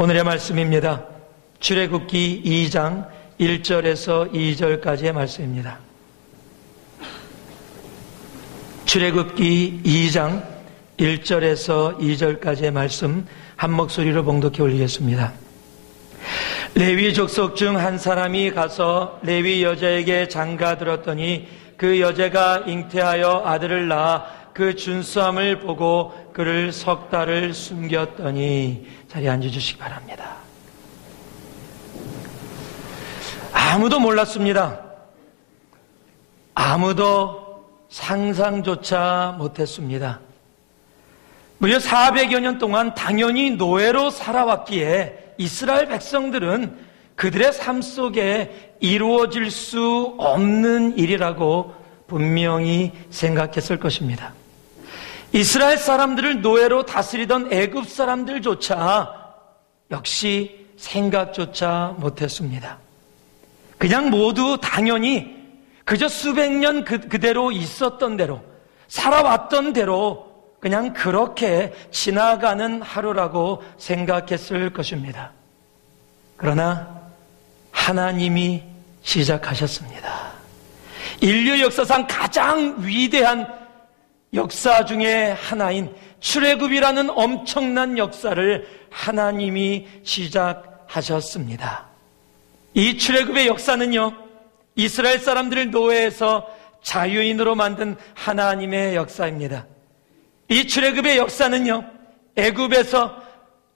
오늘의 말씀입니다. 출애굽기 2장 1절에서 2절까지의 말씀입니다. 출애굽기 2장 1절에서 2절까지의 말씀 한 목소리로 봉독해 올리겠습니다. 레위 족속 중 한 사람이 가서 레위 여자에게 장가들었더니 그 여자가 잉태하여 아들을 낳아 그 준수함을 보고 그를 석 달을 숨겼더니. 자리에 앉아주시기 바랍니다. 아무도 몰랐습니다. 아무도 상상조차 못했습니다. 무려 400여 년 동안 당연히 노예로 살아왔기에 이스라엘 백성들은 그들의 삶 속에 이루어질 수 없는 일이라고 분명히 생각했을 것입니다. 이스라엘 사람들을 노예로 다스리던 애굽 사람들조차 역시 생각조차 못했습니다. 그냥 모두 당연히 그저 수백 년 그대로 있었던 대로 살아왔던 대로 그냥 그렇게 지나가는 하루라고 생각했을 것입니다. 그러나 하나님이 시작하셨습니다. 인류 역사상 가장 위대한 역사 중에 하나인 출애굽이라는 엄청난 역사를 하나님이 시작하셨습니다. 이 출애굽의 역사는요, 이스라엘 사람들을 노예에서 자유인으로 만든 하나님의 역사입니다. 이 출애굽의 역사는요, 애굽에서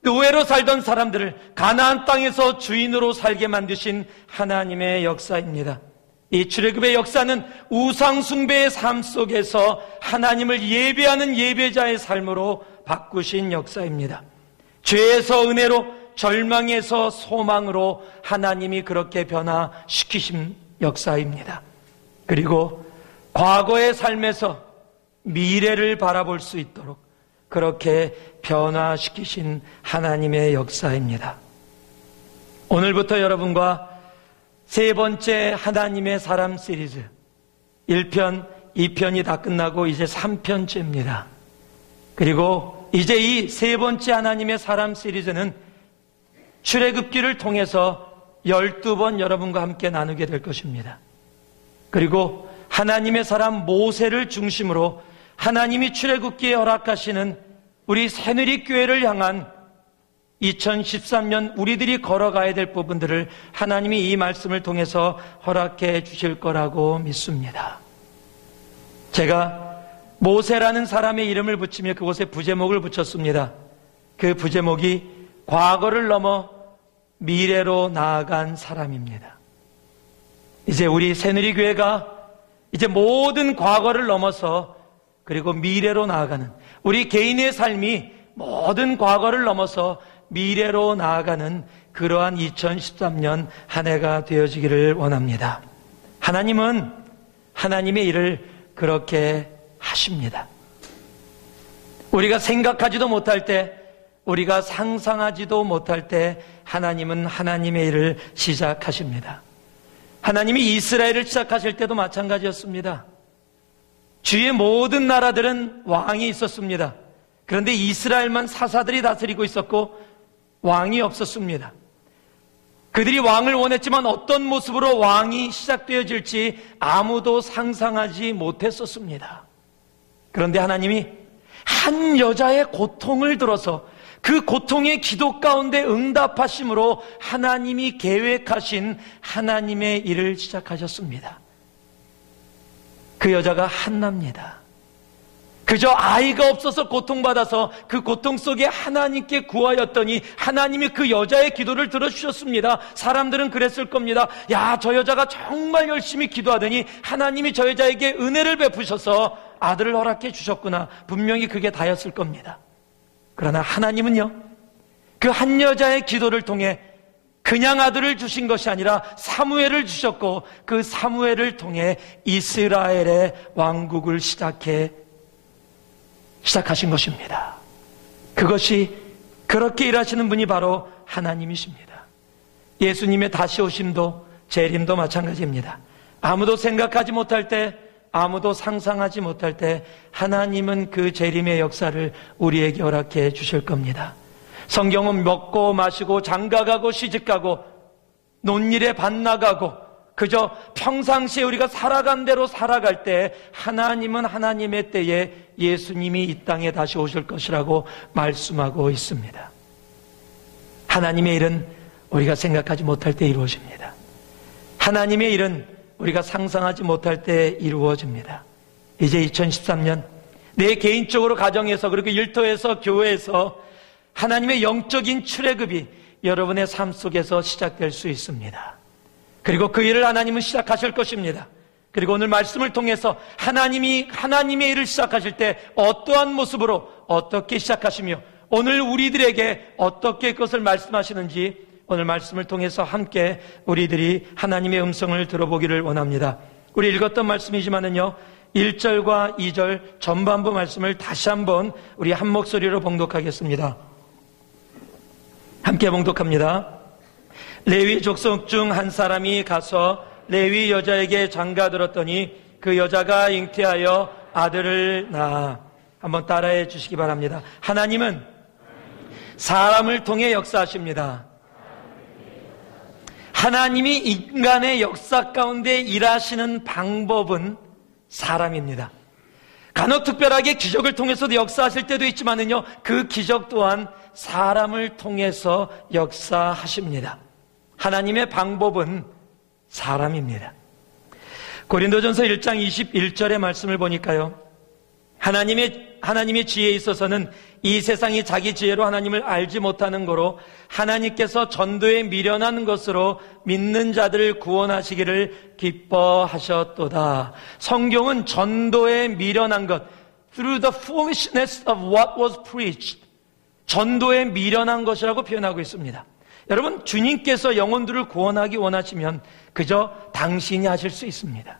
노예로 살던 사람들을 가나안 땅에서 주인으로 살게 만드신 하나님의 역사입니다. 이 출애굽의 역사는 우상 숭배의 삶 속에서 하나님을 예배하는 예배자의 삶으로 바꾸신 역사입니다. 죄에서 은혜로, 절망에서 소망으로 하나님이 그렇게 변화시키신 역사입니다. 그리고 과거의 삶에서 미래를 바라볼 수 있도록 그렇게 변화시키신 하나님의 역사입니다. 오늘부터 여러분과 세 번째 하나님의 사람 시리즈 1편, 2편이 다 끝나고 이제 3편째입니다. 그리고 이제 이 세 번째 하나님의 사람 시리즈는 출애굽기를 통해서 12번 여러분과 함께 나누게 될 것입니다. 그리고 하나님의 사람 모세를 중심으로 하나님이 출애굽기에 허락하시는 우리 새누리교회를 향한 2013년 우리들이 걸어가야 될 부분들을 하나님이 이 말씀을 통해서 허락해 주실 거라고 믿습니다. 제가 모세라는 사람의 이름을 붙이며 그곳에 부제목을 붙였습니다. 그 부제목이 과거를 넘어 미래로 나아간 사람입니다. 이제 우리 새누리교회가 이제 모든 과거를 넘어서 그리고 미래로 나아가는, 우리 개인의 삶이 모든 과거를 넘어서 미래로 나아가는 그러한 2013년 한 해가 되어지기를 원합니다. 하나님은 하나님의 일을 그렇게 하십니다. 우리가 생각하지도 못할 때, 우리가 상상하지도 못할 때 하나님은 하나님의 일을 시작하십니다. 하나님이 이스라엘을 시작하실 때도 마찬가지였습니다. 주위의 모든 나라들은 왕이 있었습니다. 그런데 이스라엘만 사사들이 다스리고 있었고 왕이 없었습니다. 그들이 왕을 원했지만 어떤 모습으로 왕이 시작되어질지 아무도 상상하지 못했었습니다. 그런데 하나님이 한 여자의 고통을 들어서 그 고통의 기도 가운데 응답하심으로 하나님이 계획하신 하나님의 일을 시작하셨습니다. 그 여자가 한나입니다. 그저 아이가 없어서 고통받아서 그 고통 속에 하나님께 구하였더니 하나님이 그 여자의 기도를 들어주셨습니다. 사람들은 그랬을 겁니다. 야, 저 여자가 정말 열심히 기도하더니 하나님이 저 여자에게 은혜를 베푸셔서 아들을 허락해 주셨구나. 분명히 그게 다였을 겁니다. 그러나 하나님은요, 그 한 여자의 기도를 통해 그냥 아들을 주신 것이 아니라 사무엘을 주셨고 그 사무엘을 통해 이스라엘의 왕국을 시작하신 것입니다. 그것이 그렇게 일하시는 분이 바로 하나님이십니다. 예수님의 다시 오심도 재림도 마찬가지입니다. 아무도 생각하지 못할 때, 아무도 상상하지 못할 때 하나님은 그 재림의 역사를 우리에게 허락해 주실 겁니다. 성경은 먹고 마시고 장가가고 시집가고 논일에 밭나가고 그저 평상시에 우리가 살아간 대로 살아갈 때 하나님은 하나님의 때에 예수님이 이 땅에 다시 오실 것이라고 말씀하고 있습니다. 하나님의 일은 우리가 생각하지 못할 때 이루어집니다. 하나님의 일은 우리가 상상하지 못할 때 이루어집니다. 이제 2013년 내 개인적으로 가정에서 그리고 일터에서 교회에서 하나님의 영적인 출애굽이 여러분의 삶 속에서 시작될 수 있습니다. 그리고 그 일을 하나님은 시작하실 것입니다. 그리고 오늘 말씀을 통해서 하나님이 하나님의 일을 시작하실 때 어떠한 모습으로 어떻게 시작하시며 오늘 우리들에게 어떻게 그것을 말씀하시는지 오늘 말씀을 통해서 함께 우리들이 하나님의 음성을 들어보기를 원합니다. 우리 읽었던 말씀이지만은요 1절과 2절 전반부 말씀을 다시 한번 우리 한 목소리로 봉독하겠습니다. 함께 봉독합니다. 레위 족속 중 한 사람이 가서 레위 여자에게 장가들었더니 그 여자가 잉태하여 아들을 낳아. 한번 따라해 주시기 바랍니다. 하나님은 사람을 통해 역사하십니다. 하나님이 인간의 역사 가운데 일하시는 방법은 사람입니다. 간혹 특별하게 기적을 통해서도 역사하실 때도 있지만은요, 그 기적 또한 사람을 통해서 역사하십니다. 하나님의 방법은 사람입니다. 고린도전서 1장 21절의 말씀을 보니까요, 하나님의 지혜에 있어서는 이 세상이 자기 지혜로 하나님을 알지 못하는 거로 하나님께서 전도에 미련한 것으로 믿는 자들을 구원하시기를 기뻐하셨도다. 성경은 전도에 미련한 것, through the foolishness of what was preached, 전도에 미련한 것이라고 표현하고 있습니다. 여러분, 주님께서 영혼들을 구원하기 원하시면 그저 당신이 하실 수 있습니다.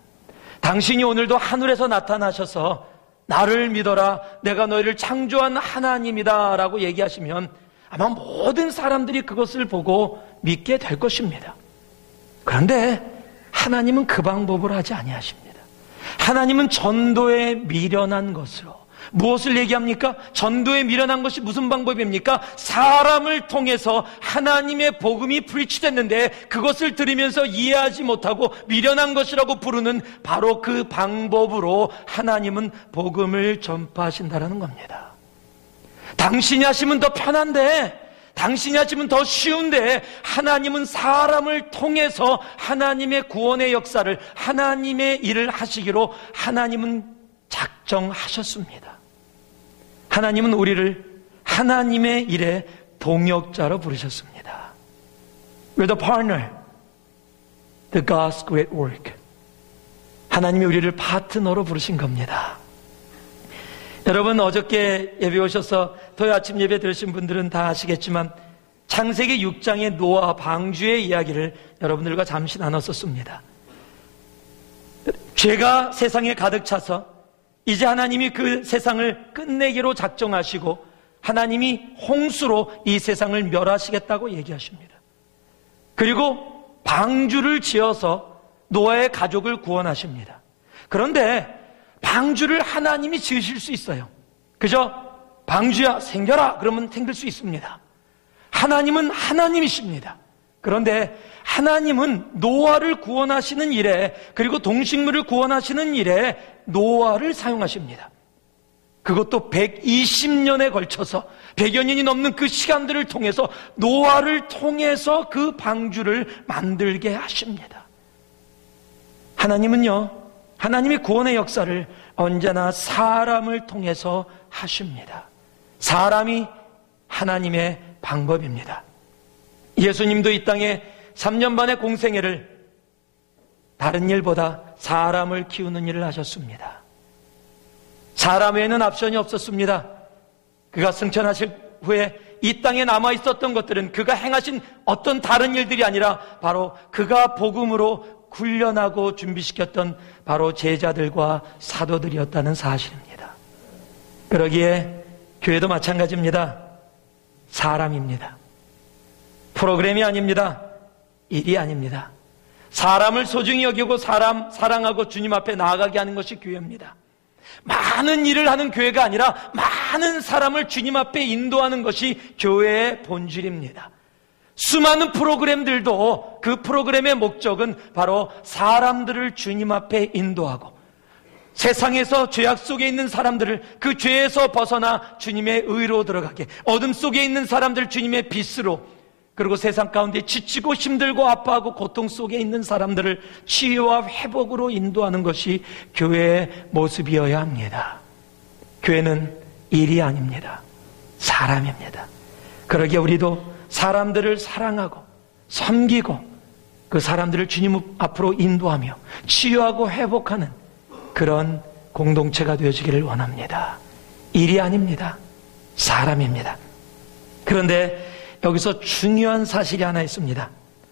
당신이 오늘도 하늘에서 나타나셔서 나를 믿어라, 내가 너희를 창조한 하나님이다 라고 얘기하시면 아마 모든 사람들이 그것을 보고 믿게 될 것입니다. 그런데 하나님은 그 방법으로 하지 아니하십니다. 하나님은 전도에 미련한 것으로, 무엇을 얘기합니까? 전도에 미련한 것이 무슨 방법입니까? 사람을 통해서 하나님의 복음이 프리치됐는데 그것을 들으면서 이해하지 못하고 미련한 것이라고 부르는 바로 그 방법으로 하나님은 복음을 전파하신다는 겁니다. 당신이 하시면 더 편한데, 당신이 하시면 더 쉬운데, 하나님은 사람을 통해서 하나님의 구원의 역사를, 하나님의 일을 하시기로 하나님은 작정하셨습니다. 하나님은 우리를 하나님의 일에 동역자로 부르셨습니다. We're the partner, the God's great work. 하나님이 우리를 파트너로 부르신 겁니다. 여러분, 어저께 예배 오셔서 토요 아침 예배 들으신 분들은 다 아시겠지만 창세기 6장의 노아 방주의 이야기를 여러분들과 잠시 나눴었습니다. 죄가 세상에 가득 차서 이제 하나님이 그 세상을 끝내기로 작정하시고 하나님이 홍수로 이 세상을 멸하시겠다고 얘기하십니다. 그리고 방주를 지어서 노아의 가족을 구원하십니다. 그런데 방주를 하나님이 지으실 수 있어요. 그저 방주야 생겨라 그러면 생길 수 있습니다. 하나님은 하나님이십니다. 그런데 하나님은 노아를 구원하시는 일에, 그리고 동식물을 구원하시는 일에 노아를 사용하십니다. 그것도 120년에 걸쳐서 100여 년이 넘는 그 시간들을 통해서 노아를 통해서 그 방주를 만들게 하십니다. 하나님은요, 하나님의 구원의 역사를 언제나 사람을 통해서 하십니다. 사람이 하나님의 방법입니다. 예수님도 이 땅에 3년 반의 공생애를 다른 일보다 사람을 키우는 일을 하셨습니다. 사람 외에는 옵션이 없었습니다. 그가 승천하실 후에 이 땅에 남아있었던 것들은 그가 행하신 어떤 다른 일들이 아니라 바로 그가 복음으로 훈련하고 준비시켰던 바로 제자들과 사도들이었다는 사실입니다. 그러기에 교회도 마찬가지입니다. 사람입니다. 프로그램이 아닙니다. 일이 아닙니다. 사람을 소중히 여기고 사람하고 주님 앞에 나아가게 하는 것이 교회입니다. 많은 일을 하는 교회가 아니라 많은 사람을 주님 앞에 인도하는 것이 교회의 본질입니다. 수많은 프로그램들도 그 프로그램의 목적은 바로 사람들을 주님 앞에 인도하고 세상에서 죄악 속에 있는 사람들을 그 죄에서 벗어나 주님의 의로 들어가게, 어둠 속에 있는 사람들 주님의 빛으로, 그리고 세상 가운데 지치고 힘들고 아파하고 고통 속에 있는 사람들을 치유와 회복으로 인도하는 것이 교회의 모습이어야 합니다. 교회는 일이 아닙니다. 사람입니다. 그러기에 우리도 사람들을 사랑하고 섬기고 그 사람들을 주님 앞으로 인도하며 치유하고 회복하는 그런 공동체가 되어지기를 원합니다. 일이 아닙니다. 사람입니다. 그런데 여기서 중요한 사실이 하나 있습니다.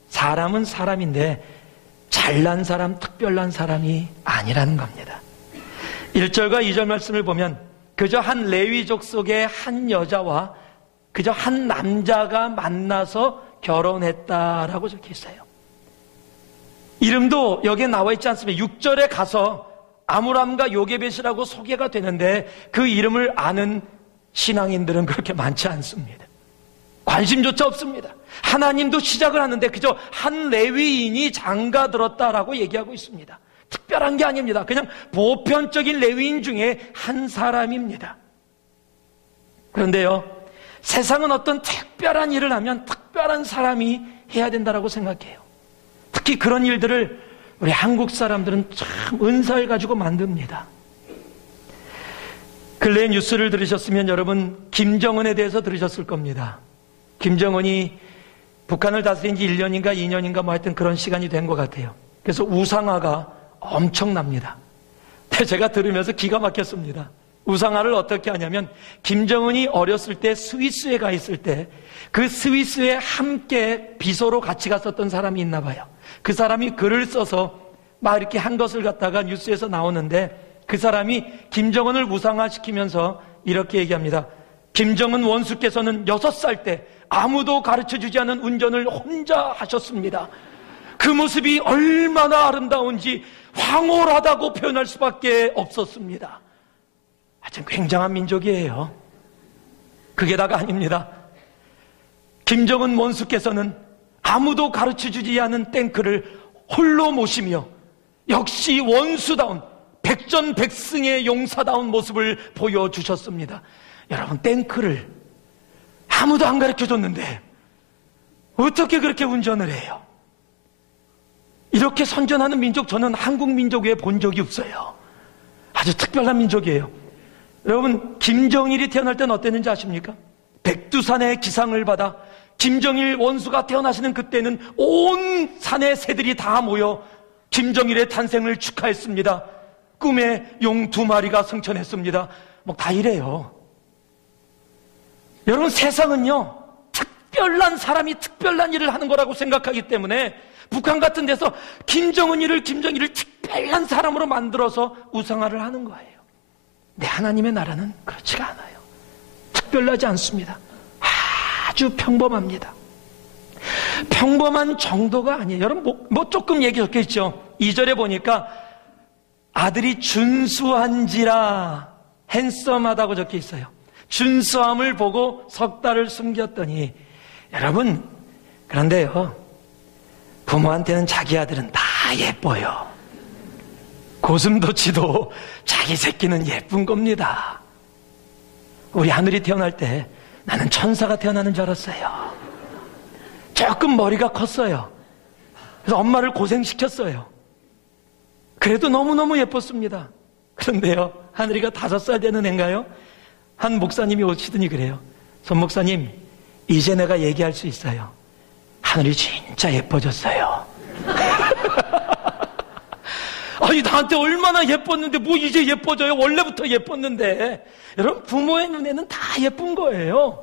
사람은 사람인데 잘난 사람, 특별한 사람이 아니라는 겁니다. 1절과 2절 말씀을 보면 그저 한 레위족 속의 한 여자와 그저 한 남자가 만나서 결혼했다라고 적혀 있어요. 이름도 여기에 나와 있지 않습니다. 6절에 가서 아므람과 요게벳이라고 소개가 되는데 그 이름을 아는 신앙인들은 그렇게 많지 않습니다. 관심조차 없습니다. 하나님도 시작을 하는데 그저 한 레위인이 장가들었다라고 얘기하고 있습니다. 특별한 게 아닙니다. 그냥 보편적인 레위인 중에 한 사람입니다. 그런데요, 세상은 어떤 특별한 일을 하면 특별한 사람이 해야 된다라고 생각해요. 특히 그런 일들을 우리 한국 사람들은 참 은사를 가지고 만듭니다. 근래에 뉴스를 들으셨으면 여러분 김정은에 대해서 들으셨을 겁니다. 김정은이 북한을 다스린 지 1년인가 2년인가 뭐 하여튼 그런 시간이 된 것 같아요. 그래서 우상화가 엄청납니다. 제가 들으면서 기가 막혔습니다. 우상화를 어떻게 하냐면 김정은이 어렸을 때 스위스에 가 있을 때 그 스위스에 함께 비서로 같이 갔었던 사람이 있나 봐요. 그 사람이 글을 써서 막 이렇게 한 것을 갖다가 뉴스에서 나오는데 그 사람이 김정은을 우상화시키면서 이렇게 얘기합니다. 김정은 원수께서는 6살 때 아무도 가르쳐주지 않은 운전을 혼자 하셨습니다. 그 모습이 얼마나 아름다운지 황홀하다고 표현할 수밖에 없었습니다. 하여튼 굉장한 민족이에요. 그게 다가 아닙니다. 김정은 원수께서는 아무도 가르쳐주지 않은 탱크를 홀로 모시며 역시 원수다운 백전백승의 용사다운 모습을 보여주셨습니다. 여러분, 탱크를 아무도 안 가르쳐줬는데 어떻게 그렇게 운전을 해요? 이렇게 선전하는 민족 저는 한국 민족 외에 본 적이 없어요. 아주 특별한 민족이에요. 여러분, 김정일이 태어날 때는 어땠는지 아십니까? 백두산의 기상을 받아 김정일 원수가 태어나시는 그때는 온 산의 새들이 다 모여 김정일의 탄생을 축하했습니다. 꿈에 용 2마리가 승천했습니다. 뭐 다 이래요. 여러분, 세상은요 특별한 사람이 특별한 일을 하는 거라고 생각하기 때문에 북한 같은 데서 김정일을 특별한 사람으로 만들어서 우상화를 하는 거예요. 근데 하나님의 나라는 그렇지가 않아요. 특별하지 않습니다. 아주 평범합니다. 평범한 정도가 아니에요. 여러분 뭐 조금 얘기 적혀 있죠. 2절에 보니까 아들이 준수한지라 핸섬하다고 적혀 있어요. 준수함을 보고 석 달을 숨겼더니, 여러분 그런데요, 부모한테는 자기 아들은 다 예뻐요. 고슴도치도 자기 새끼는 예쁜 겁니다. 우리 하늘이 태어날 때 나는 천사가 태어나는 줄 알았어요. 조금 머리가 컸어요. 그래서 엄마를 고생시켰어요. 그래도 너무너무 예뻤습니다. 그런데요, 하늘이가 5살 되는 애인가요? 한 목사님이 오시더니 그래요. 손 목사님, 이제 내가 얘기할 수 있어요. 하늘이 진짜 예뻐졌어요. 아니, 나한테 얼마나 예뻤는데 뭐 이제 예뻐져요? 원래부터 예뻤는데. 여러분, 부모의 눈에는 다 예쁜 거예요.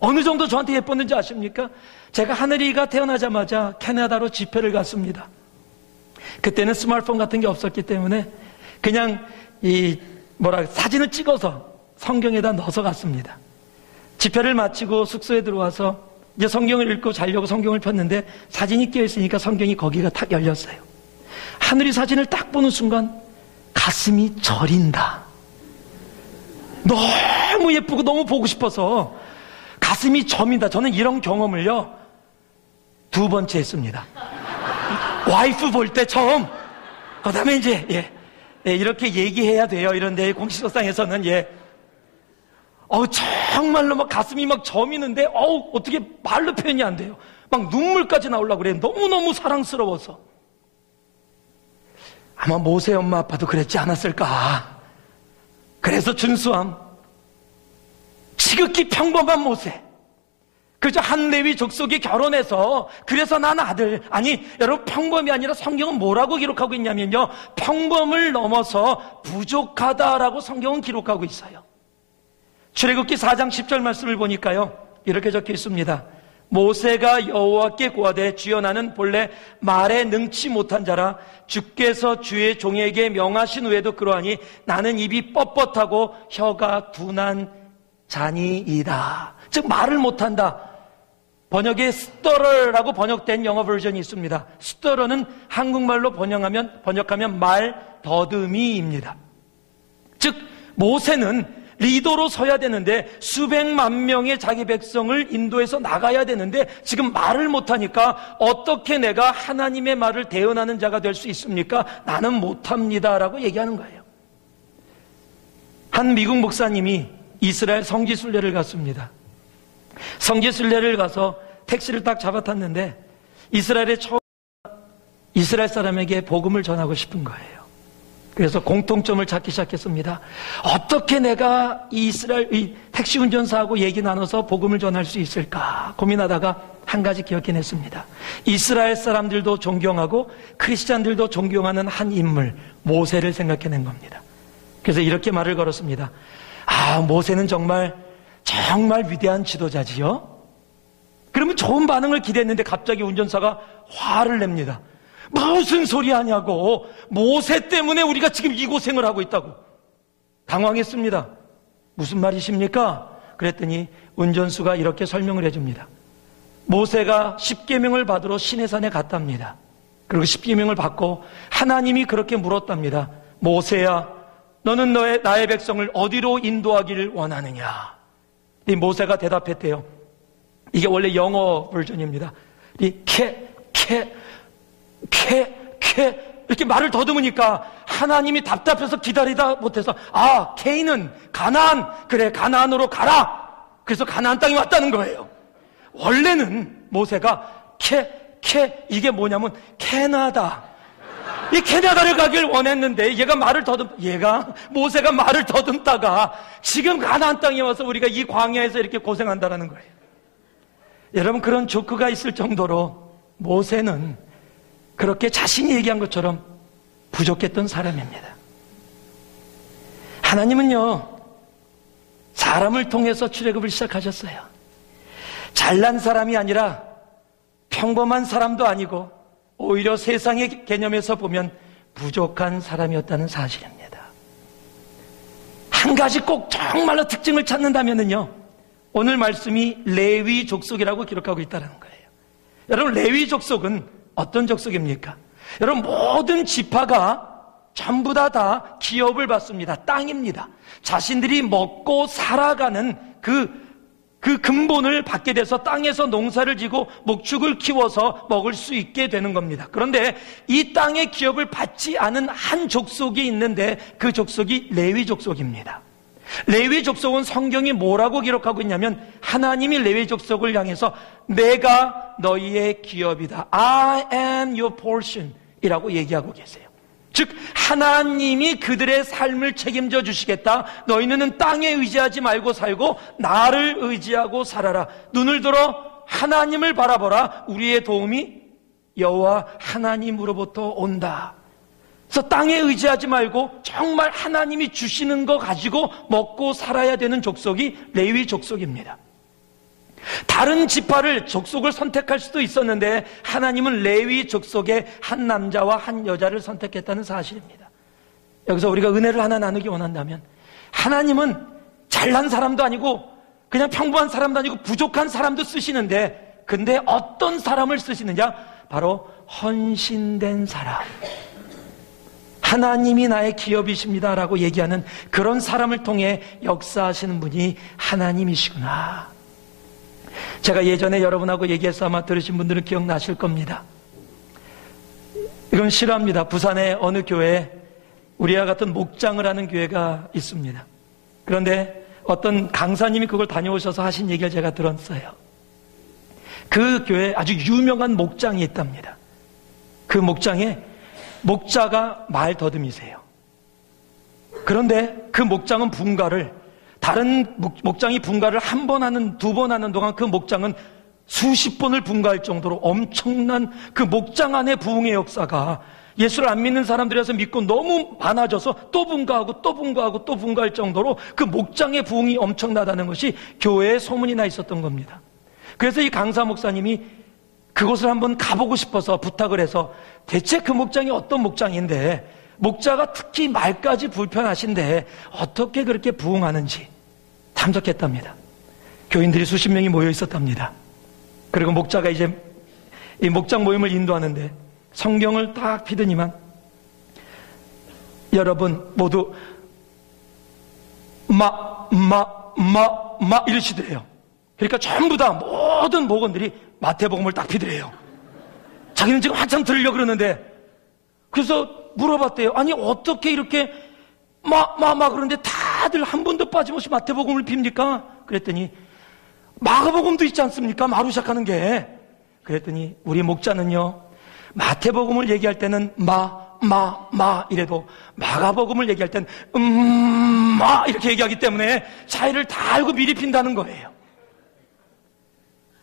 어느 정도 저한테 예뻤는지 아십니까? 제가 하늘이가 태어나자마자 캐나다로 집회를 갔습니다. 그때는 스마트폰 같은 게 없었기 때문에 그냥 사진을 찍어서 성경에다 넣어서 갔습니다. 집회를 마치고 숙소에 들어와서 이제 성경을 읽고 자려고 성경을 폈는데 사진이 끼어있으니까 성경이 거기가 탁 열렸어요. 하늘이 사진을 딱 보는 순간 가슴이 저린다. 너무 예쁘고 너무 보고 싶어서 가슴이 저민다. 저는 이런 경험을요 2번째 했습니다. 와이프 볼 때 처음. 그 다음에 이제 이렇게 얘기해야 돼요. 이런데 공식석상에서는 정말로 막 가슴이 막 저미는데 어떻게 말로 표현이 안 돼요. 막 눈물까지 나오려고 그래요. 너무너무 사랑스러워서. 아마 모세 엄마 아빠도 그랬지 않았을까. 그래서 준수함, 지극히 평범한 모세, 그저 한 레위 족속이 결혼해서 그래서 난 아들. 아니 여러분, 평범이 아니라 성경은 뭐라고 기록하고 있냐면요, 평범을 넘어서 부족하다라고 성경은 기록하고 있어요. 출애굽기 4장 10절 말씀을 보니까요 이렇게 적혀 있습니다. 모세가 여호와께 고하되 주여 나는 본래 말에 능치 못한 자라 주께서 주의 종에게 명하신 후에도 그러하니 나는 입이 뻣뻣하고 혀가 둔한 자니이다. 즉 말을 못한다. 번역에 stutter라고 번역된 영어 버전이 있습니다. stutter는 한국말로 번역하면 말 더듬이입니다. 즉 모세는 리더로 서야 되는데 수백만 명의 자기 백성을 인도해서 나가야 되는데 지금 말을 못하니까 어떻게 내가 하나님의 말을 대언하는 자가 될 수 있습니까? 나는 못합니다 라고 얘기하는 거예요. 한 미국 목사님이 이스라엘 성지순례를 갔습니다. 성지순례를 가서 택시를 딱 잡아탔는데 이스라엘 사람에게 복음을 전하고 싶은 거예요. 그래서 공통점을 찾기 시작했습니다. 어떻게 내가 이 택시 운전사하고 얘기 나눠서 복음을 전할 수 있을까 고민하다가 한 가지 기억해냈습니다. 이스라엘 사람들도 존경하고 크리스찬들도 존경하는 한 인물, 모세를 생각해낸 겁니다. 그래서 이렇게 말을 걸었습니다. 모세는 정말 위대한 지도자지요? 그러면 좋은 반응을 기대했는데 갑자기 운전사가 화를 냅니다. 무슨 소리 하냐고. 모세 때문에 우리가 지금 이 고생을 하고 있다고. 당황했습니다. 무슨 말이십니까? 그랬더니 운전수가 이렇게 설명을 해줍니다. 모세가 십계명을 받으러 시내산에 갔답니다. 그리고 십계명을 받고 하나님이 그렇게 물었답니다. 모세야, 너는 나의 백성을 어디로 인도하기를 원하느냐? 이 모세가 대답했대요. 이게 원래 영어 버전입니다. 이렇게 말을 더듬으니까 하나님이 답답해서 기다리다 못해서 케이는 가나안, 그래 가나안으로 가라. 그래서 가나안 땅에 왔다는 거예요. 원래는 모세가 이게 뭐냐면 캐나다, 이 캐나다를 가길 원했는데 모세가 말을 더듬다가 지금 가나안 땅에 와서 우리가 이 광야에서 이렇게 고생한다라는 거예요. 여러분, 그런 조크가 있을 정도로 모세는 그렇게 자신이 얘기한 것처럼 부족했던 사람입니다. 하나님은요, 사람을 통해서 출애굽을 시작하셨어요. 잘난 사람이 아니라 평범한 사람도 아니고 오히려 세상의 개념에서 보면 부족한 사람이었다는 사실입니다. 한 가지 꼭 정말로 특징을 찾는다면요, 오늘 말씀이 레위 족속이라고 기록하고 있다는 거예요. 여러분, 레위 족속은 어떤 족속입니까? 여러분, 모든 지파가 전부 다 기업을 받습니다. 땅입니다. 자신들이 먹고 살아가는 그 근본을 받게 돼서 땅에서 농사를 지고 목축을 키워서 먹을 수 있게 되는 겁니다. 그런데 이 땅의 기업을 받지 않은 한 족속이 있는데 그 족속이 레위 족속입니다. 레위 족속은 성경이 뭐라고 기록하고 있냐면 하나님이 레위 족속을 향해서 내가 너희의 기업이다, I am your portion 이라고 얘기하고 계세요. 즉 하나님이 그들의 삶을 책임져 주시겠다. 너희는 땅에 의지하지 말고 살고 나를 의지하고 살아라. 눈을 들어 하나님을 바라보라. 우리의 도움이 여호와 하나님으로부터 온다. 그래서 땅에 의지하지 말고 정말 하나님이 주시는 거 가지고 먹고 살아야 되는 족속이 레위 족속입니다. 다른 지파를 족속을 선택할 수도 있었는데 하나님은 레위 족속의 한 남자와 한 여자를 선택했다는 사실입니다. 여기서 우리가 은혜를 하나 나누기 원한다면 하나님은 잘난 사람도 아니고 그냥 평범한 사람도 아니고 부족한 사람도 쓰시는데, 근데 어떤 사람을 쓰시느냐? 바로 헌신된 사람, 하나님이 나의 기업이십니다라고 얘기하는 그런 사람을 통해 역사하시는 분이 하나님이시구나. 제가 예전에 여러분하고 얘기해서 아마 들으신 분들은 기억나실 겁니다. 이건 실화입니다. 부산의 어느 교회에 우리와 같은 목장을 하는 교회가 있습니다. 그런데 어떤 강사님이 그걸 다녀오셔서 하신 얘기를 제가 들었어요. 그 교회에 아주 유명한 목장이 있답니다. 그 목장에 목자가 말 더듬이세요. 그런데 그 목장은 분가를, 다른 목장이 분가를 한 번 하는, 두 번 하는 동안 그 목장은 수십 번을 분가할 정도로 엄청난 그 목장 안의 부흥의 역사가 예수를 안 믿는 사람들에서 믿고 너무 많아져서 또 분가하고 또 분가하고 또 분가할 정도로 그 목장의 부흥이 엄청나다는 것이 교회에 소문이 나 있었던 겁니다. 그래서 이 강사 목사님이 그곳을 한번 가보고 싶어서 부탁을 해서 대체 그 목장이 어떤 목장인데 목자가 특히 말까지 불편하신데 어떻게 그렇게 부흥하는지 탐색했답니다. 교인들이 수십 명이 모여 있었답니다. 그리고 목자가 이제 이 목장 모임을 인도하는데 성경을 딱 피더니만 여러분 모두 이러시더래요. 그러니까 전부 다 모든 목원들이 마태복음을 딱 피더래요. 자기는 지금 한참 들으려고 그러는데 그래서 물어봤대요. 아니 어떻게 이렇게 그런데 다들 한 번도 빠짐없이 마태복음을 핍니까? 그랬더니 마가복음도 있지 않습니까? 마로 시작하는 게. 그랬더니 우리 목자는요 마태복음을 얘기할 때는 이래도 마가복음을 얘기할 때는 이렇게 얘기하기 때문에 차이를 다 알고 미리 핀다는 거예요.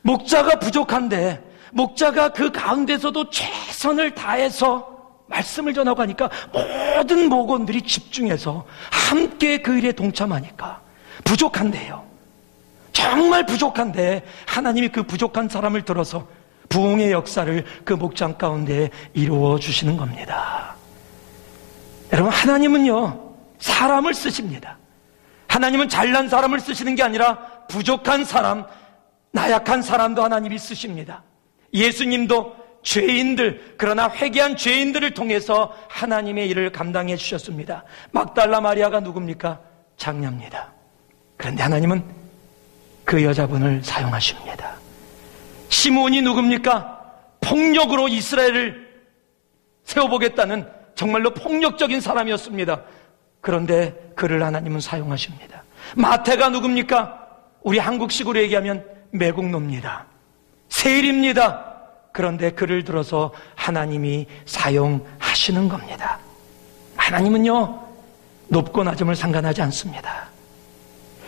목자가 부족한데 목자가 그 가운데서도 최선을 다해서 말씀을 전하고 하니까 모든 목원들이 집중해서 함께 그 일에 동참하니까 부족한데요. 정말 부족한데 하나님이 그 부족한 사람을 들어서 부흥의 역사를 그 목장 가운데 이루어 주시는 겁니다. 여러분, 하나님은요 사람을 쓰십니다. 하나님은 잘난 사람을 쓰시는 게 아니라 부족한 사람, 나약한 사람도 하나님이 쓰십니다. 예수님도 죄인들, 그러나 회개한 죄인들을 통해서 하나님의 일을 감당해 주셨습니다. 막달라 마리아가 누굽니까? 장녀입니다. 그런데 하나님은 그 여자분을 사용하십니다. 시므온이 누굽니까? 폭력으로 이스라엘을 세워보겠다는 정말로 폭력적인 사람이었습니다. 그런데 그를 하나님은 사용하십니다. 마태가 누굽니까? 우리 한국식으로 얘기하면 매국노입니다. 세일입니다. 그런데 그를 들어서 하나님이 사용하시는 겁니다. 하나님은요 높고 낮음을 상관하지 않습니다.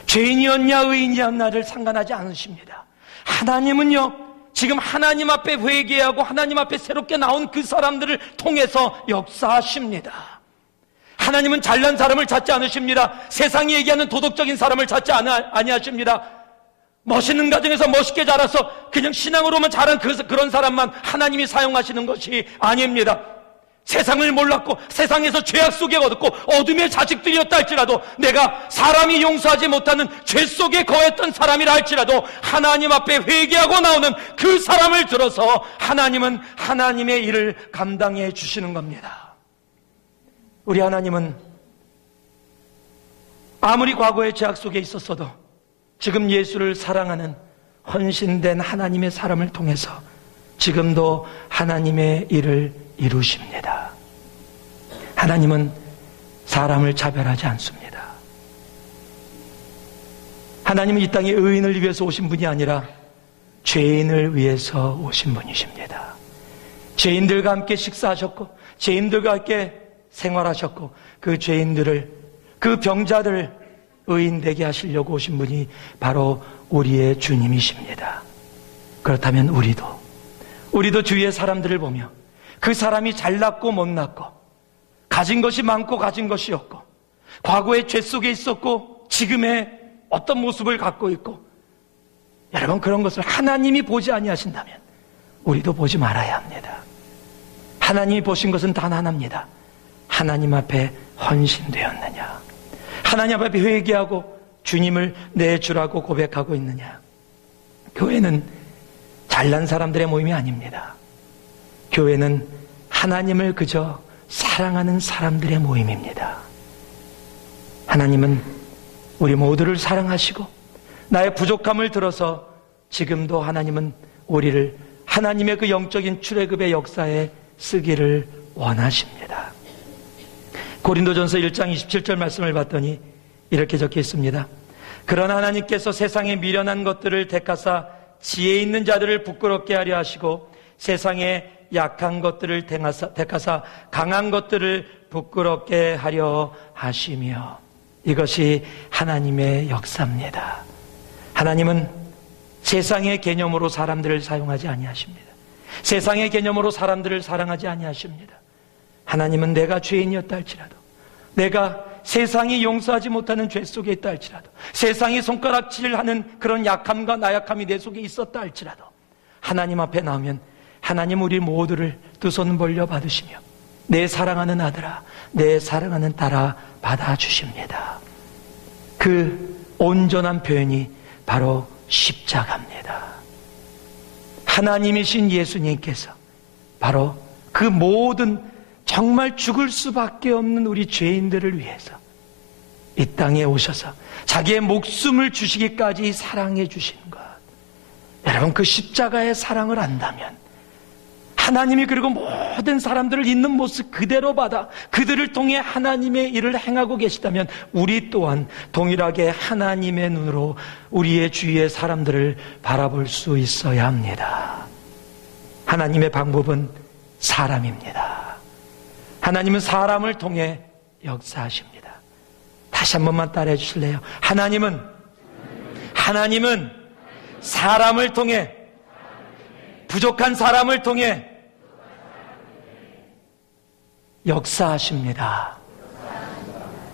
죄인이었냐 의인이었냐를 상관하지 않으십니다. 하나님은요 지금 하나님 앞에 회개하고 하나님 앞에 새롭게 나온 그 사람들을 통해서 역사하십니다. 하나님은 잘난 사람을 찾지 않으십니다. 세상이 얘기하는 도덕적인 사람을 찾지 아니하십니다. 멋있는 가정에서 멋있게 자라서 그냥 신앙으로만 자란 그런 사람만 하나님이 사용하시는 것이 아닙니다. 세상을 몰랐고 세상에서 죄악 속에 어둡고 어둠의 자식들이었다 할지라도 내가 사람이 용서하지 못하는 죄 속에 거했던 사람이라 할지라도 하나님 앞에 회개하고 나오는 그 사람을 들어서 하나님은 하나님의 일을 감당해 주시는 겁니다. 우리 하나님은 아무리 과거의 죄악 속에 있었어도 지금 예수를 사랑하는 헌신된 하나님의 사람을 통해서 지금도 하나님의 일을 이루십니다. 하나님은 사람을 차별하지 않습니다. 하나님은 이 땅에 의인을 위해서 오신 분이 아니라 죄인을 위해서 오신 분이십니다. 죄인들과 함께 식사하셨고 죄인들과 함께 생활하셨고 그 죄인들을, 그 병자들 의인 되게 하시려고 오신 분이 바로 우리의 주님이십니다. 그렇다면 우리도 주위의 사람들을 보며 그 사람이 잘났고 못났고 가진 것이 많고 가진 것이 없고 과거의 죄 속에 있었고 지금의 어떤 모습을 갖고 있고 여러분 그런 것을 하나님이 보지 아니하신다면 우리도 보지 말아야 합니다. 하나님이 보신 것은 단 하나입니다. 하나님 앞에 헌신되었느냐, 하나님 앞에 회개하고 주님을 내 주라고 고백하고 있느냐. 교회는 잘난 사람들의 모임이 아닙니다. 교회는 하나님을 그저 사랑하는 사람들의 모임입니다. 하나님은 우리 모두를 사랑하시고 나의 부족함을 들어서 지금도 하나님은 우리를 하나님의 그 영적인 출애굽의 역사에 쓰기를 원하십니다. 고린도전서 1장 27절 말씀을 봤더니 이렇게 적혀 있습니다. 그러나 하나님께서 세상에 미련한 것들을 택하사 지혜 있는 자들을 부끄럽게 하려 하시고 세상에 약한 것들을 택하사 강한 것들을 부끄럽게 하려 하시며, 이것이 하나님의 역사입니다. 하나님은 세상의 개념으로 사람들을 사용하지 아니하십니다. 세상의 개념으로 사람들을 사랑하지 아니하십니다. 하나님은 내가 죄인이었다 할지라도, 내가 세상이 용서하지 못하는 죄 속에 있다 할지라도, 세상이 손가락질하는 그런 약함과 나약함이 내 속에 있었다 할지라도 하나님 앞에 나오면 하나님 우리 모두를 두 손 벌려 받으시며 내 사랑하는 아들아, 내 사랑하는 딸아 받아주십니다. 그 온전한 표현이 바로 십자가입니다. 하나님이신 예수님께서 바로 그 모든 정말 죽을 수밖에 없는 우리 죄인들을 위해서 이 땅에 오셔서 자기의 목숨을 주시기까지 사랑해 주신 것, 여러분 그 십자가의 사랑을 안다면, 하나님이 그리고 모든 사람들을 있는 모습 그대로 받아 그들을 통해 하나님의 일을 행하고 계시다면 우리 또한 동일하게 하나님의 눈으로 우리의 주위의 사람들을 바라볼 수 있어야 합니다. 하나님의 방법은 사람입니다. 하나님은 사람을 통해 역사하십니다. 다시 한 번만 따라해 주실래요? 하나님은 사람을 통해, 부족한 사람을 통해 역사하십니다.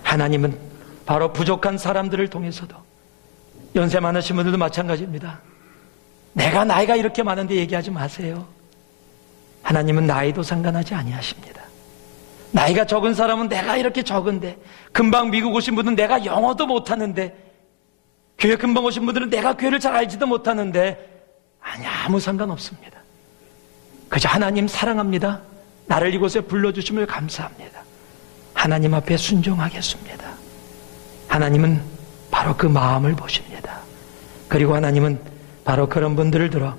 하나님은 바로 부족한 사람들을 통해서도, 연세 많으신 분들도 마찬가지입니다. 내가 나이가 이렇게 많은데 얘기하지 마세요. 하나님은 나이도 상관하지 아니하십니다. 나이가 적은 사람은 내가 이렇게 적은데, 금방 미국 오신 분은 내가 영어도 못하는데, 교회 금방 오신 분들은 내가 교회를 잘 알지도 못하는데, 아무 상관없습니다. 그저 하나님 사랑합니다. 나를 이곳에 불러주심을 감사합니다. 하나님 앞에 순종하겠습니다. 하나님은 바로 그 마음을 보십니다. 그리고 하나님은 바로 그런 분들을 들어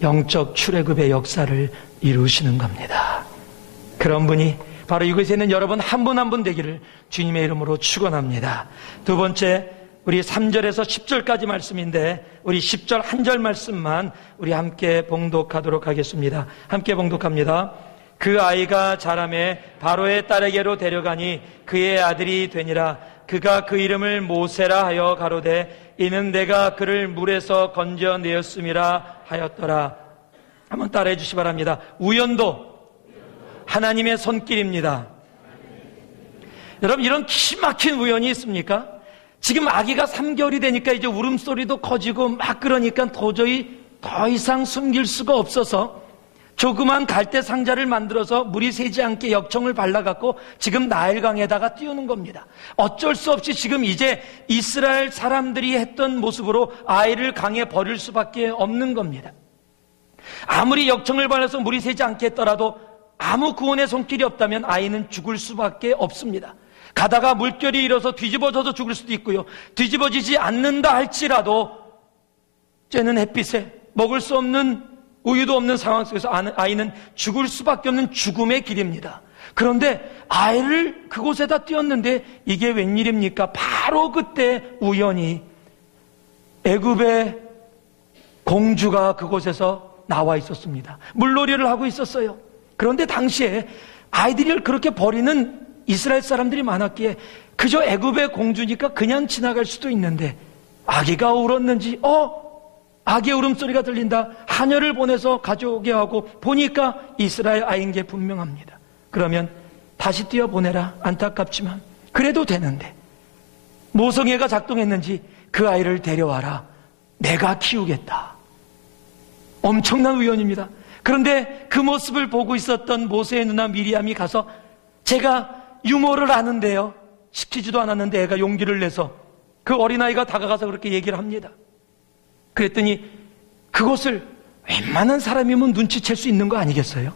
영적 출애굽의 역사를 이루시는 겁니다. 그런 분이 바로 이곳에 있는 여러분 한 분 한 분 되기를 주님의 이름으로 축원합니다. 두 번째, 우리 3절에서 10절까지 말씀인데 우리 10절 한 절 말씀만 우리 함께 봉독하도록 하겠습니다. 함께 봉독합니다. 그 아이가 자라매 바로의 딸에게로 데려가니 그의 아들이 되니라. 그가 그 이름을 모세라 하여 가로되 이는 내가 그를 물에서 건져내었음이라 하였더라. 한번 따라해 주시기 바랍니다. 우연도 하나님의 손길입니다. 여러분, 이런 기막힌 우연이 있습니까? 지금 아기가 3개월이 되니까 이제 울음소리도 커지고 막 그러니까 도저히 더 이상 숨길 수가 없어서 조그만 갈대 상자를 만들어서 물이 새지 않게 역청을 발라갖고 지금 나일강에다가 띄우는 겁니다. 어쩔 수 없이 지금 이제 이스라엘 사람들이 했던 모습으로 아이를 강에 버릴 수밖에 없는 겁니다. 아무리 역청을 발라서 물이 새지 않게 했더라도 아무 구원의 손길이 없다면 아이는 죽을 수밖에 없습니다. 가다가 물결이 일어서 뒤집어져서 죽을 수도 있고요, 뒤집어지지 않는다 할지라도 쬐는 햇빛에 먹을 수 없는 우유도 없는 상황 속에서 아이는 죽을 수밖에 없는 죽음의 길입니다. 그런데 아이를 그곳에다 띄웠는데 이게 웬일입니까? 바로 그때 우연히 애굽의 공주가 그곳에서 나와 있었습니다. 물놀이를 하고 있었어요. 그런데 당시에 아이들을 그렇게 버리는 이스라엘 사람들이 많았기에 그저 애굽의 공주니까 그냥 지나갈 수도 있는데 아기가 울었는지 아기의 울음소리가 들린다. 하녀를 보내서 가져오게 하고 보니까 이스라엘 아이인 게 분명합니다. 그러면 다시 띄워보내라. 안타깝지만 그래도 되는데 모성애가 작동했는지 그 아이를 데려와라. 내가 키우겠다. 엄청난 우연입니다. 그런데 그 모습을 보고 있었던 모세의 누나 미리암이 가서 제가 유모를 아는데요, 시키지도 않았는데 애가 용기를 내서 그 어린아이가 다가가서 그렇게 얘기를 합니다. 그랬더니 그것을 웬만한 사람이면 눈치챌 수 있는 거 아니겠어요?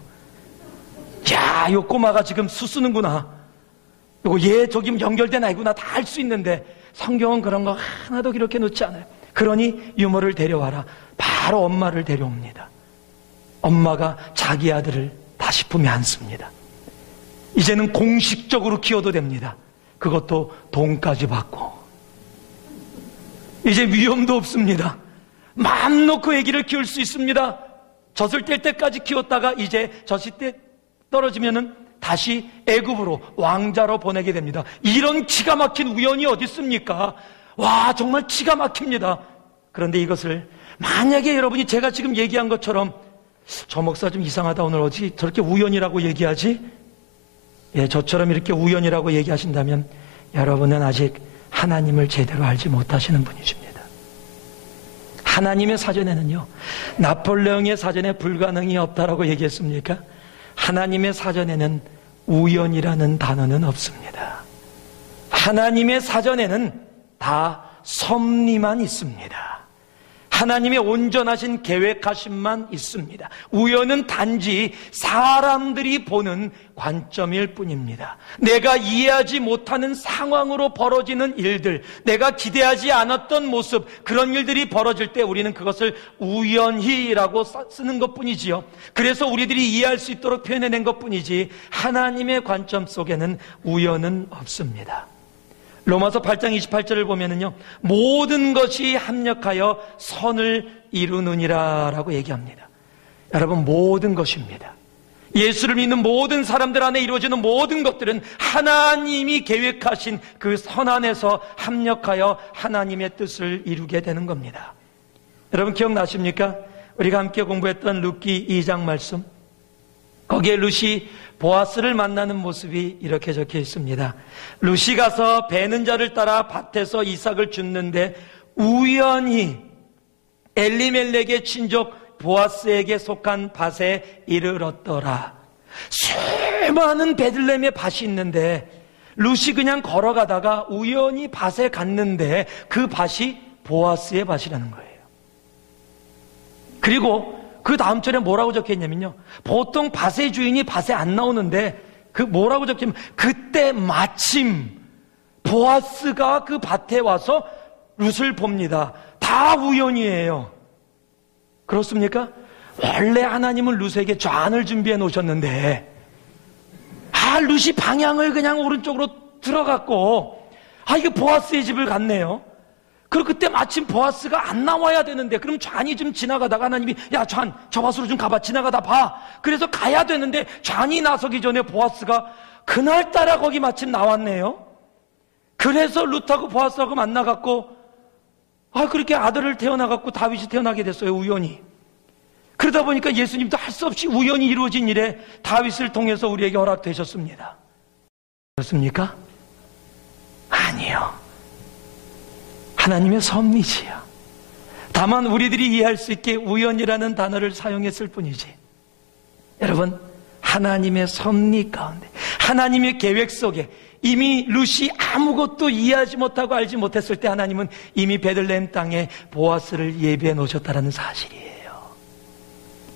야, 요 꼬마가 지금 수쓰는구나. 요거 얘 저기 연결된 아이구나. 다 알 수 있는데 성경은 그런 거 하나도 그렇게 놓지 않아요. 그러니 유모를 데려와라. 바로 엄마를 데려옵니다. 엄마가 자기 아들을 다시 품에 안습니다. 이제는 공식적으로 키워도 됩니다. 그것도 돈까지 받고. 이제 위험도 없습니다. 마음 놓고 아기를 키울 수 있습니다. 젖을 뗄 때까지 키웠다가 이제 젖이 떨어지면은 다시 애굽으로 왕자로 보내게 됩니다. 이런 기가 막힌 우연이 어디 있습니까? 와, 정말 기가 막힙니다. 그런데 이것을 만약에 여러분이 제가 지금 얘기한 것처럼 저 목사 좀 이상하다, 오늘 어디 저렇게 우연이라고 얘기하지? 예, 저처럼 이렇게 우연이라고 얘기하신다면 여러분은 아직 하나님을 제대로 알지 못하시는 분이십니다. 하나님의 사전에는요, 나폴레옹의 사전에 불가능이 없다라고 얘기했습니까? 하나님의 사전에는 우연이라는 단어는 없습니다. 하나님의 사전에는 다 섭리만 있습니다. 하나님의 온전하신 계획하심만 있습니다. 우연은 단지 사람들이 보는 관점일 뿐입니다. 내가 이해하지 못하는 상황으로 벌어지는 일들, 내가 기대하지 않았던 모습, 그런 일들이 벌어질 때 우리는 그것을 우연히라고 쓰는 것뿐이지요. 그래서 우리들이 이해할 수 있도록 표현해낸 것뿐이지 하나님의 관점 속에는 우연은 없습니다. 로마서 8장 28절을 보면은요, 모든 것이 합력하여 선을 이루느니라 라고 얘기합니다. 여러분, 모든 것입니다. 예수를 믿는 모든 사람들 안에 이루어지는 모든 것들은 하나님이 계획하신 그 선 안에서 합력하여 하나님의 뜻을 이루게 되는 겁니다. 여러분 기억나십니까? 우리가 함께 공부했던 룻기 2장 말씀, 거기에 룻이 보아스를 만나는 모습이 이렇게 적혀 있습니다. 룻이 가서 베는 자를 따라 밭에서 이삭을 줍는데 우연히 엘리멜렉의 친족 보아스에게 속한 밭에 이르렀더라. 수많은 베들레헴의 밭이 있는데 룻이 그냥 걸어가다가 우연히 밭에 갔는데 그 밭이 보아스의 밭이라는 거예요. 그리고 그 다음 절에 뭐라고 적혀있냐면요, 보통 밭의 주인이 밭에 안 나오는데 그 뭐라고 적혀있냐면 그때 마침 보아스가 그 밭에 와서 룻을 봅니다. 다 우연이에요. 그렇습니까? 원래 하나님은 룻에게 좌안을 준비해 놓으셨는데 룻이 방향을 그냥 오른쪽으로 들어갔고 이게 보아스의 집을 갔네요. 그리고 그때 마침 보아스가 안 나와야 되는데, 그럼 좌안이 좀 지나가다가 하나님이 야 좌안 저 밭으로 좀 가봐, 지나가다 봐. 그래서 가야 되는데 좌안이 나서기 전에 보아스가 그날따라 거기 마침 나왔네요. 그래서 룻하고 보아스하고 만나갖고 그렇게 아들을 태어나갖고 다윗이 태어나게 됐어요. 우연히. 그러다 보니까 예수님도 할 수 없이 우연히 이루어진 일에 다윗을 통해서 우리에게 허락되셨습니다. 그렇습니까? 아니요. 하나님의 섭리지요. 다만 우리들이 이해할 수 있게 우연이라는 단어를 사용했을 뿐이지, 여러분, 하나님의 섭리 가운데, 하나님의 계획 속에 이미 룻이 아무것도 이해하지 못하고 알지 못했을 때 하나님은 이미 베들레헴 땅에 보아스를 예비해 놓으셨다는 사실이에요.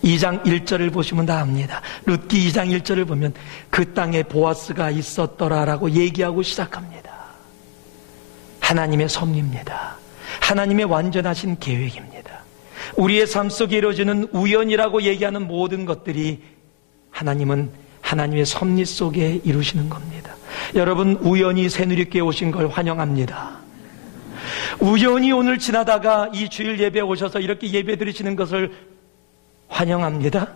2장 1절을 보시면 다 압니다. 룻기 2장 1절을 보면 그 땅에 보아스가 있었더라라고 얘기하고 시작합니다. 하나님의 섭리입니다. 하나님의 완전하신 계획입니다. 우리의 삶 속에 이루어지는 우연이라고 얘기하는 모든 것들이 하나님은 하나님의 섭리 속에 이루시는 겁니다. 여러분, 우연히 새누리교회 오신 걸 환영합니다. 우연히 오늘 지나다가 이 주일 예배에 오셔서 이렇게 예배 드리시는 것을 환영합니다.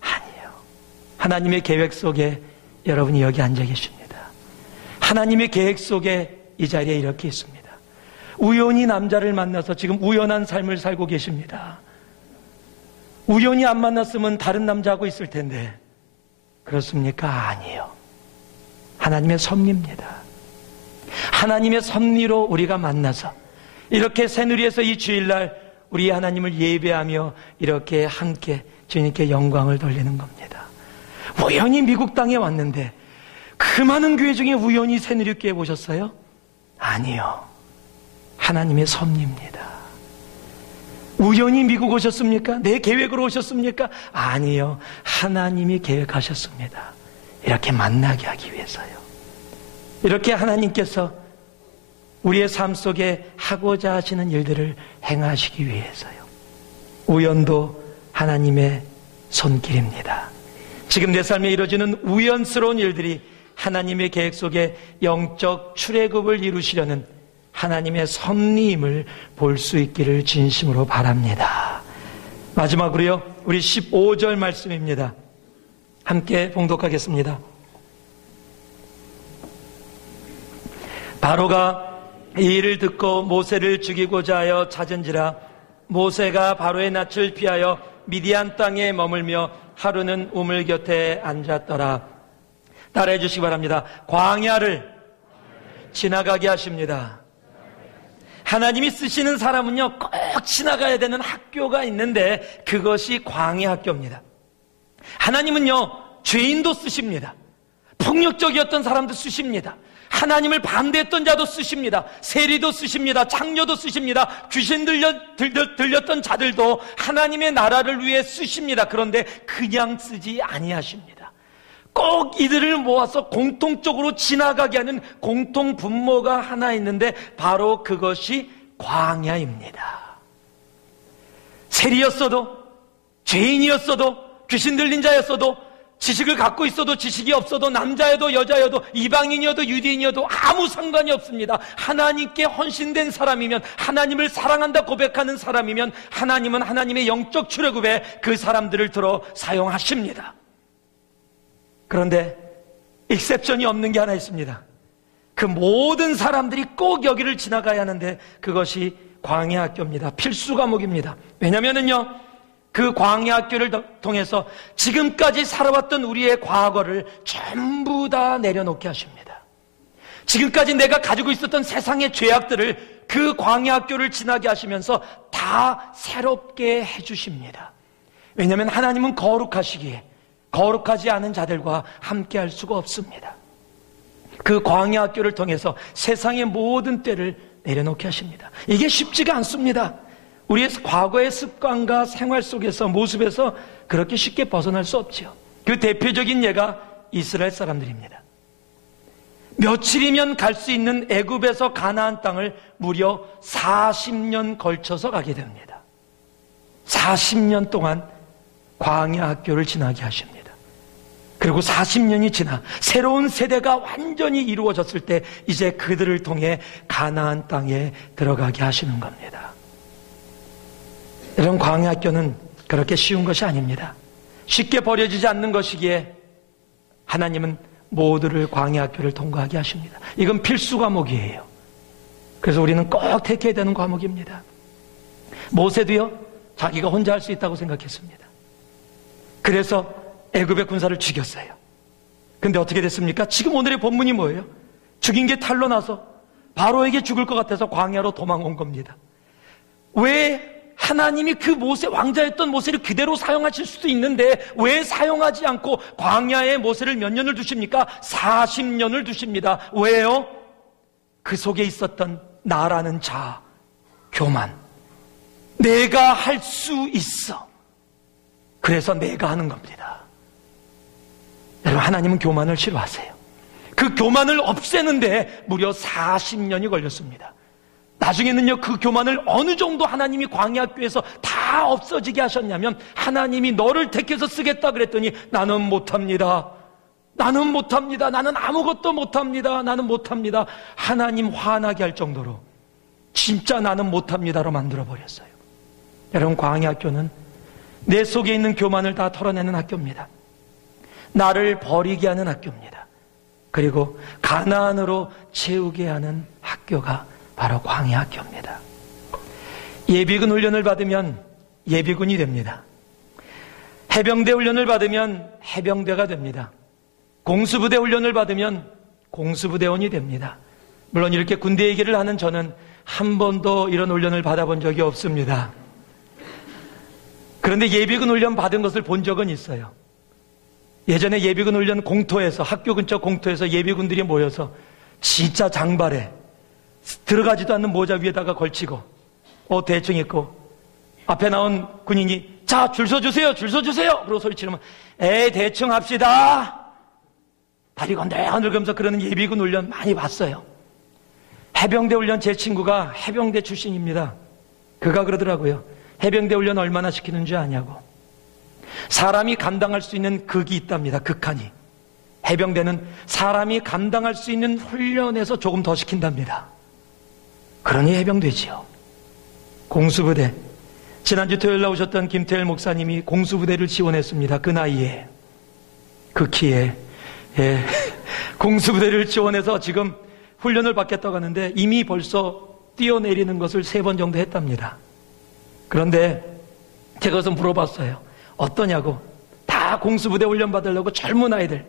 아니에요. 하나님의 계획 속에 여러분이 여기 앉아 계십니다. 하나님의 계획 속에 이 자리에 이렇게 있습니다. 우연히 남자를 만나서 지금 우연한 삶을 살고 계십니다. 우연히 안 만났으면 다른 남자하고 있을 텐데, 그렇습니까? 아니에요. 하나님의 섭리입니다. 하나님의 섭리로 우리가 만나서 이렇게 새누리에서 이 주일날 우리 하나님을 예배하며 이렇게 함께 주님께 영광을 돌리는 겁니다. 우연히 미국 땅에 왔는데 그 많은 교회 중에 우연히 새누리교회에 오셨어요? 아니요. 하나님의 섭리입니다. 우연히 미국 오셨습니까? 내 계획으로 오셨습니까? 아니요. 하나님이 계획하셨습니다. 이렇게 만나게 하기 위해서요. 이렇게 하나님께서 우리의 삶 속에 하고자 하시는 일들을 행하시기 위해서요. 우연도 하나님의 손길입니다. 지금 내 삶에 이루어지는 우연스러운 일들이 하나님의 계획 속에 영적 출애굽을 이루시려는 하나님의 섭리임을 볼 수 있기를 진심으로 바랍니다. 마지막으로요, 우리 15절 말씀입니다. 함께 봉독하겠습니다. 바로가 이 일을 듣고 모세를 죽이고자 하여 찾은지라 모세가 바로의 낯을 피하여 미디안 땅에 머물며 하루는 우물 곁에 앉았더라. 따라해 주시기 바랍니다. 광야를 지나가게 하십니다. 하나님이 쓰시는 사람은요, 꼭 지나가야 되는 학교가 있는데 그것이 광야 학교입니다. 하나님은요, 죄인도 쓰십니다. 폭력적이었던 사람도 쓰십니다. 하나님을 반대했던 자도 쓰십니다. 세리도 쓰십니다. 창녀도 쓰십니다. 귀신 들렸던 자들도 하나님의 나라를 위해 쓰십니다. 그런데 그냥 쓰지 아니하십니다. 꼭 이들을 모아서 공통적으로 지나가게 하는 공통 분모가 하나 있는데 바로 그것이 광야입니다. 세리였어도, 죄인이었어도, 귀신 들린 자였어도, 지식을 갖고 있어도 지식이 없어도, 남자여도 여자여도, 이방인이어도 유대인이어도 아무 상관이 없습니다. 하나님께 헌신된 사람이면, 하나님을 사랑한다 고백하는 사람이면 하나님은 하나님의 영적 출애굽에 그 사람들을 들어 사용하십니다. 그런데 익셉션이 없는 게 하나 있습니다. 그 모든 사람들이 꼭 여기를 지나가야 하는데 그것이 광야 학교입니다. 필수 과목입니다. 왜냐면은요, 그 광야 학교를 통해서 지금까지 살아왔던 우리의 과거를 전부 다 내려놓게 하십니다. 지금까지 내가 가지고 있었던 세상의 죄악들을 그 광야 학교를 지나게 하시면서 다 새롭게 해주십니다. 왜냐하면 하나님은 거룩하시기에 거룩하지 않은 자들과 함께 할 수가 없습니다. 그 광야 학교를 통해서 세상의 모든 때를 내려놓게 하십니다. 이게 쉽지가 않습니다. 우리의 과거의 습관과 생활 속에서, 모습에서 그렇게 쉽게 벗어날 수 없죠. 그 대표적인 예가 이스라엘 사람들입니다. 며칠이면 갈 수 있는 애굽에서 가나안 땅을 무려 40년 걸쳐서 가게 됩니다. 40년 동안 광야 학교를 지나게 하십니다. 그리고 40년이 지나 새로운 세대가 완전히 이루어졌을 때 이제 그들을 통해 가나안 땅에 들어가게 하시는 겁니다. 이런 광야 학교는 그렇게 쉬운 것이 아닙니다. 쉽게 버려지지 않는 것이기에 하나님은 모두를 광야 학교를 통과하게 하십니다. 이건 필수 과목이에요. 그래서 우리는 꼭 택해야 되는 과목입니다. 모세도요, 자기가 혼자 할 수 있다고 생각했습니다. 그래서 애굽의 군사를 죽였어요. 근데 어떻게 됐습니까? 지금 오늘의 본문이 뭐예요? 죽인 게 탈로 나서 바로에게 죽을 것 같아서 광야로 도망온 겁니다. 왜 하나님이 그 모세, 왕자였던 모세를 그대로 사용하실 수도 있는데 왜 사용하지 않고 광야에 모세를 몇 년을 두십니까? 40년을 두십니다. 왜요? 그 속에 있었던 나라는 자, 교만. 내가 할 수 있어. 그래서 내가 하는 겁니다. 여러분, 하나님은 교만을 싫어하세요. 그 교만을 없애는데 무려 40년이 걸렸습니다. 나중에는요, 그 교만을 어느 정도 하나님이 광야학교에서 다 없어지게 하셨냐면, 하나님이 너를 택해서 쓰겠다 그랬더니 나는 못합니다. 나는 못합니다. 나는 아무것도 못합니다. 나는 못합니다. 하나님 화나게 할 정도로 진짜 나는 못합니다로 만들어버렸어요. 여러분, 광야학교는 내 속에 있는 교만을 다 털어내는 학교입니다. 나를 버리게 하는 학교입니다. 그리고 가나안으로 채우게 하는 학교가 바로 광야 학교입니다. 예비군 훈련을 받으면 예비군이 됩니다. 해병대 훈련을 받으면 해병대가 됩니다. 공수부대 훈련을 받으면 공수부대원이 됩니다. 물론 이렇게 군대 얘기를 하는 저는 한 번도 이런 훈련을 받아본 적이 없습니다. 그런데 예비군 훈련 받은 것을 본 적은 있어요. 예전에 예비군 훈련 공터에서, 학교 근처 공터에서 예비군들이 모여서 진짜 장발에 들어가지도 않는 모자 위에다가 걸치고 옷 대충 입고 앞에 나온 군인이 자, 줄 서주세요, 줄 서주세요 그러고 소리치면 에이 대충 합시다. 다리 건들건들면서 그러는 예비군 훈련 많이 봤어요. 해병대 훈련 제 친구가 해병대 출신입니다. 그가 그러더라고요. 해병대 훈련 얼마나 시키는 줄 아냐고. 사람이 감당할 수 있는 극이 있답니다. 극한이. 해병대는 사람이 감당할 수 있는 훈련에서 조금 더 시킨답니다. 그러니 해병대지요. 공수부대. 지난주 토요일 나오셨던 김태일 목사님이 공수부대를 지원했습니다. 그 나이에, 그 키에. 예. 공수부대를 지원해서 지금 훈련을 받겠다고 하는데 이미 벌써 뛰어내리는 것을 3번 정도 했답니다. 그런데 제가 그것을 물어봤어요. 어떠냐고. 다 공수부대 훈련 받으려고 젊은 아이들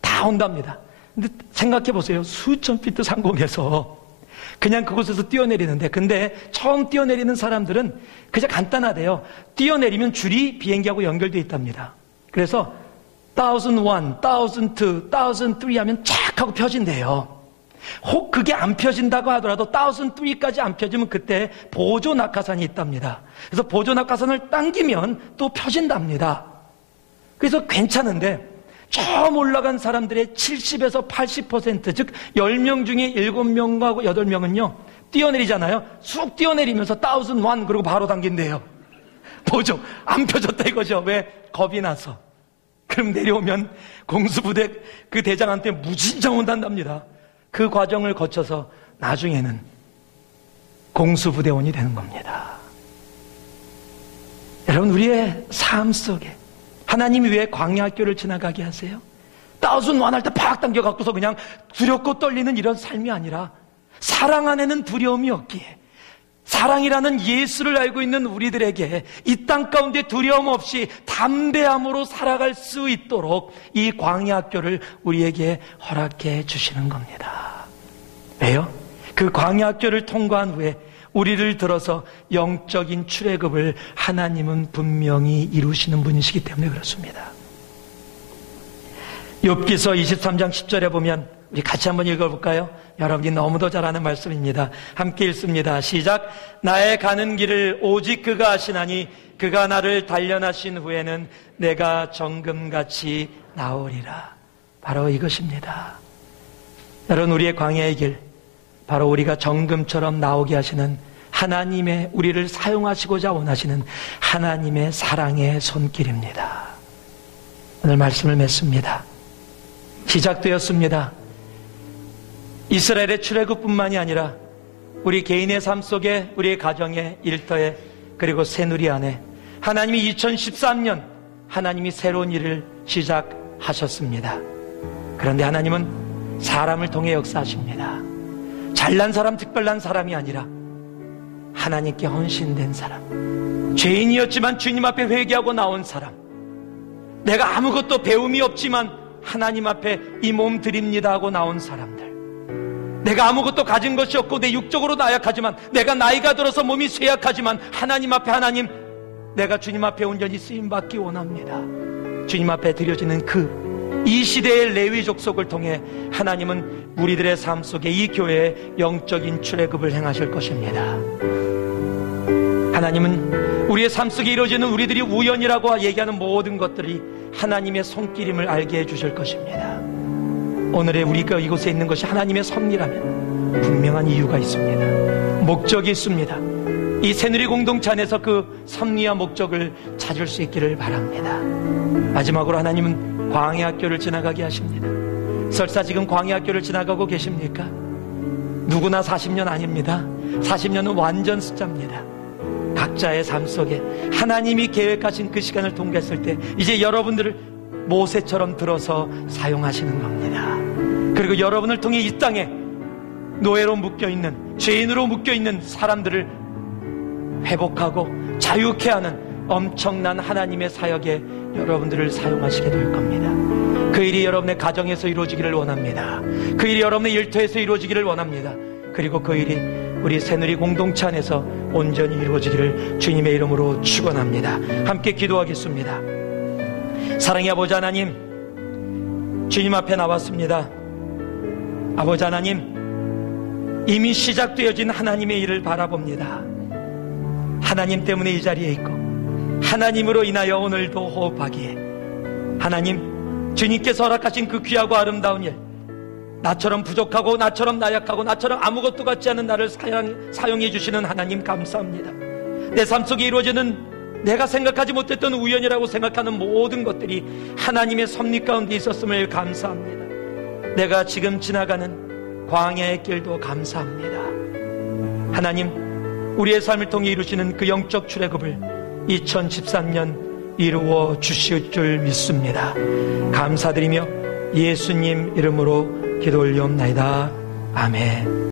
다 온답니다. 근데 생각해 보세요. 수천 피트 상공에서 그냥 그곳에서 뛰어내리는데, 근데 처음 뛰어내리는 사람들은 그냥 간단하대요. 뛰어내리면 줄이 비행기하고 연결되어 있답니다. 그래서 1001, 1002, 1003 하면 쫙 하고 펴진대요. 혹 그게 안 펴진다고 하더라도 1003까지 안 펴지면 그때 보조 낙하산이 있답니다. 그래서 보조 낙하산을 당기면 또 펴진답니다. 그래서 괜찮은데 처음 올라간 사람들의 70에서 80%, 즉 10명 중에 7명하고 8명은요 뛰어내리잖아요. 쑥 뛰어내리면서 1001 그러고 바로 당긴대요. 보조 안 펴졌다 이거죠. 왜? 겁이 나서. 그럼 내려오면 공수부대 그 대장한테 무진장 온단답니다. 그 과정을 거쳐서 나중에는 공수부대원이 되는 겁니다. 여러분, 우리의 삶 속에 하나님이 왜 광야학교를 지나가게 하세요? 1001 할 때 팍 당겨갖고서 그냥 두렵고 떨리는 이런 삶이 아니라 사랑 안에는 두려움이 없기에 사랑이라는 예수를 알고 있는 우리들에게 이 땅 가운데 두려움 없이 담대함으로 살아갈 수 있도록 이 광야학교를 우리에게 허락해 주시는 겁니다. 왜요? 그 광야학교를 통과한 후에 우리를 들어서 영적인 출애굽을 하나님은 분명히 이루시는 분이시기 때문에 그렇습니다. 욥기서 23장 10절에 보면 우리 같이 한번 읽어볼까요? 여러분이 너무도 잘 아는 말씀입니다. 함께 읽습니다. 시작. 나의 가는 길을 오직 그가 아시나니 그가 나를 단련하신 후에는 내가 정금같이 나오리라. 바로 이것입니다. 여러분, 우리의 광야의 길, 바로 우리가 정금처럼 나오게 하시는 하나님의, 우리를 사용하시고자 원하시는 하나님의 사랑의 손길입니다. 오늘 말씀을 맺습니다. 시작되었습니다. 이스라엘의 출애굽뿐만이 아니라 우리 개인의 삶 속에, 우리의 가정에, 일터에, 그리고 새누리 안에 하나님이 2013년 하나님이 새로운 일을 시작하셨습니다. 그런데 하나님은 사람을 통해 역사하십니다. 잘난 사람, 특별한 사람이 아니라 하나님께 헌신된 사람, 죄인이었지만 주님 앞에 회개하고 나온 사람, 내가 아무것도 배움이 없지만 하나님 앞에 이 몸 드립니다 하고 나온 사람들, 내가 아무것도 가진 것이 없고 내 육적으로 나약하지만, 내가 나이가 들어서 몸이 쇠약하지만 하나님 앞에, 하나님, 내가 주님 앞에 온전히 쓰임받기 원합니다. 주님 앞에 드려지는 이 시대의 레위 족속을 통해 하나님은 우리들의 삶 속에 이 교회에 영적인 출애굽을 행하실 것입니다. 하나님은 우리의 삶 속에 이루어지는 우리들이 우연이라고 얘기하는 모든 것들이 하나님의 손길임을 알게 해주실 것입니다. 오늘의 우리가 이곳에 있는 것이 하나님의 섭리라면 분명한 이유가 있습니다. 목적이 있습니다. 이 새누리 공동체 안에서 그 섭리와 목적을 찾을 수 있기를 바랍니다. 마지막으로 하나님은 광야학교를 지나가게 하십니다. 설사 지금 광야학교를 지나가고 계십니까? 누구나 40년 아닙니다. 40년은 완전 숫자입니다. 각자의 삶 속에 하나님이 계획하신 그 시간을 통과했을 때 이제 여러분들을 모세처럼 들어서 사용하시는 겁니다. 그리고 여러분을 통해 이 땅에 노예로 묶여있는, 죄인으로 묶여있는 사람들을 회복하고 자유케 하는 엄청난 하나님의 사역에 여러분들을 사용하시게 될 겁니다. 그 일이 여러분의 가정에서 이루어지기를 원합니다. 그 일이 여러분의 일터에서 이루어지기를 원합니다. 그리고 그 일이 우리 새누리 공동체 안에서 온전히 이루어지기를 주님의 이름으로 축원합니다. 함께 기도하겠습니다. 사랑의 아버지 하나님, 주님 앞에 나왔습니다. 아버지 하나님, 이미 시작되어진 하나님의 일을 바라봅니다. 하나님 때문에 이 자리에 있고 하나님으로 인하여 오늘도 호흡하기에 하나님, 주님께서 허락하신 그 귀하고 아름다운 일, 나처럼 부족하고 나처럼 나약하고 나처럼 아무것도 같지 않은 나를 사용해 주시는 하나님 감사합니다. 내 삶 속에 이루어지는 내가 생각하지 못했던 우연이라고 생각하는 모든 것들이 하나님의 섭리 가운데 있었음을 감사합니다. 내가 지금 지나가는 광야의 길도 감사합니다. 하나님, 우리의 삶을 통해 이루시는 그 영적 출애굽을 2013년 이루어 주실 줄 믿습니다. 감사드리며 예수님 이름으로 기도 올리옵나이다. 아멘.